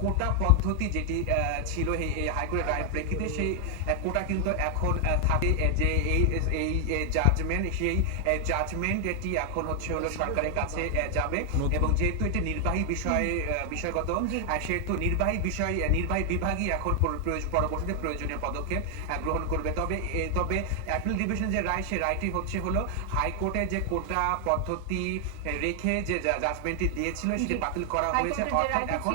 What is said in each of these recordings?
কোটা পদ্ধতি যেটি ছিল এই হাইকোর্টের রায়ের প্রেক্ষিতে, সেই কোটা কিন্তু এখন থাকে যে এই জাজমেন্ট, সেই জাজমেন্ট এটি এখন হলো সরকারের কাছে যাবে, এবং যেহেতু এটি নির্বাহী বিষয়গত, সেহেতু নির্বাহী বিভাগই এখন পরবর্তীতে প্রয়োজনীয় পদক্ষেপ গ্রহণ করবে। তবে অ্যাপিল ডিভিশন যে রায়, সেই রায়টি হলো হাইকোর্টে যে কোটা পদ্ধতি রেখে যে জাজমেন্টটি দিয়েছিল সেটি বাতিল করা হয়েছে, অর্থাৎ এখন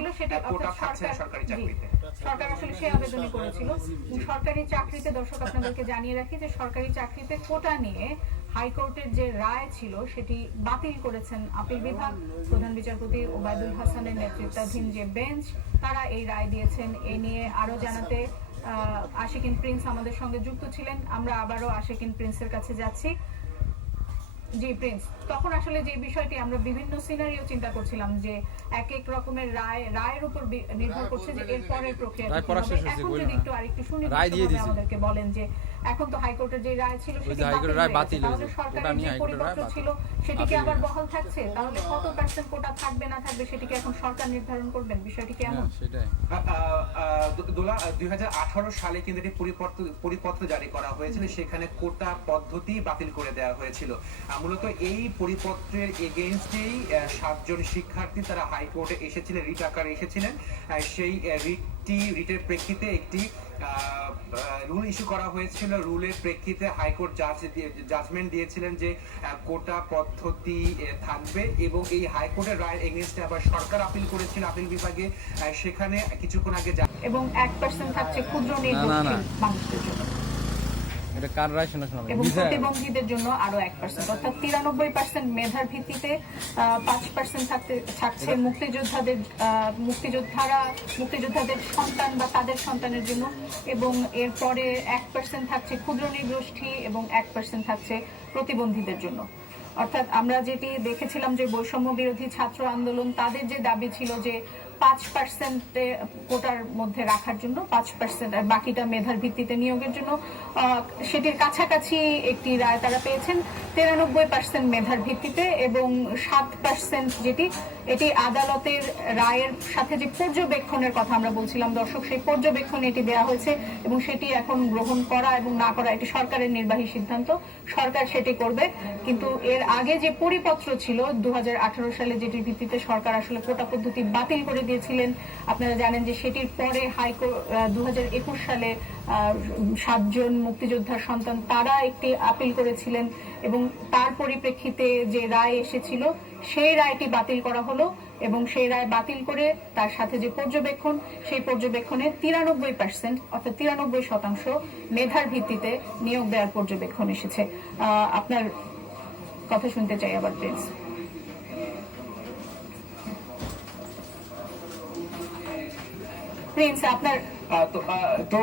কোটা থাকছে না সরকারি চাকরিতে। সরকার আসলে সেই আবেদনই করেছিল। সরকারি চাকরিতে, দর্শক আপনাদেরকে জানিয়ে রাখি যে সরকারি চাকরিতে কোটা নিয়ে হাইকোর্টের যে রায় ছিল সেটি বাতিল করেছেন আপিল বিভাগ। প্রধান বিচারপতি ওবায়দুল হাসানের নেতৃত্বাধীন যে বেঞ্চ, তারা এই রায় দিয়েছেন। এ নিয়ে আরো জানাতে আশিকিন প্রিন্স আমাদের সঙ্গে যুক্ত ছিলেন। আমরা আবারও আশিকিন প্রিন্সের কাছে যাচ্ছি। জি প্রিন্স, তখন আসলে যে বিষয়টি আমরা বিভিন্ন সিনারিও চিন্তা করছিলাম যে এক এক রকমের রায়ের উপর নির্ভর করছে যে এর পরের প্রক্রিয়া। এখন যদি একটু আরেকটু সুনির্দিষ্টভাবে আমাদেরকে বলেন যে এখন তো হাইকোর্টের যে রায় ছিল সেটি বাতিল হয়েছে, সরকারের যে পরিপত্র ছিল সেটি কি আবার বহাল থাকছে? তাহলে কত পার্সেন্ট কোটা থাকবে না থাকবে সেটি কি এখন সরকার নির্ধারণ করবেন? বিষয়টি কেমন? দোলা 2018 সালে কিন্তু একটি পরিপত্র জারি করা হয়েছিল, সেখানে কোটা পদ্ধতি বাতিল করে দেওয়া হয়েছিল। মূলত এই পরিপত্রের এগেইনস্টেই 7 জন শিক্ষার্থী তারা হাইকোর্টে এসেছিলেন, রিট আকারে এসেছিলেন। সেই রিটের প্রেক্ষিতে একটি রুল ইস্যু করা হয়েছিল। রুলের প্রেক্ষিতে হাইকোর্ট জাজমেন্ট দিয়েছিলেন যে কোটা পদ্ধতি থাকবে, এবং এই হাইকোর্টের রায়ের এগেইনস্টে আবার সরকার আপিল করেছিল আপিল বিভাগে। সেখানে কিছুক্ষণ আগে এবং 1% থাকছে ক্ষুদ্র নির্ভরশীল মানুষদের জন্য, এবং প্রতিবন্ধীদের জন্য আরো 1%, অর্থাৎ 93% মেধার ভিত্তিতে, 5% থাকছে মুক্তিযোদ্ধাদের সন্তান বা তাদের সন্তানের জন্য, এবং এরপরে 1% থাকছে ক্ষুদ্র নৃগোষ্ঠী এবং 1% থাকছে প্রতিবন্ধীদের জন্য। অর্থাৎ আমরা যেটি দেখেছিলাম যে বৈষম্য বিরোধী ছাত্র আন্দোলন, তাদের যে দাবি ছিল যে 5% কোটার মধ্যে রাখার জন্য, 5% আর বাকিটা মেধার ভিত্তিতে নিয়োগের জন্য, সেটির কাছাকাছি একটি রায় তারা পেয়েছেন 93% মেধার ভিত্তিতে, এবং 7% যেটি এটি আদালতের রায়ের সাথে যে পর্যবেক্ষণের কথা আমরা বলছিলাম দর্শক, সেই পর্যবেক্ষণ এটি দেওয়া হয়েছে, এবং সেটি এখন গ্রহণ করা এবং না করা এটি সরকারের নির্বাহী সিদ্ধান্ত, সরকার সেটি করবে। কিন্তু এর আগে যে পরিপত্র ছিল 2018 সালে, যেটির ভিত্তিতে সরকার আসলে কোটা পদ্ধতি বাতিল করে দিয়েছিলেন, আপনারা জানেন যে সেটির পরে হাইকোর্ট 2021 সালে 7 জন মুক্তিযোদ্ধার সন্তান তারা একটি আপিল করেছিলেন, এবং তার পরিপ্রেক্ষিতে যে রায় এসেছিল সেই রায়টি বাতিল করা হলো, এবং সেই রায় বাতিল করে তার সাথে যে পর্যবেক্ষণ, সেই পর্যবেক্ষণে 93% অর্থাৎ 93% মেধার ভিত্তিতে নিয়োগ দেওয়ার পর্যবেক্ষণ এসেছে। আপনার কথা শুনতে চাই আবার প্লিজ। প্রিন্স, আপনার তো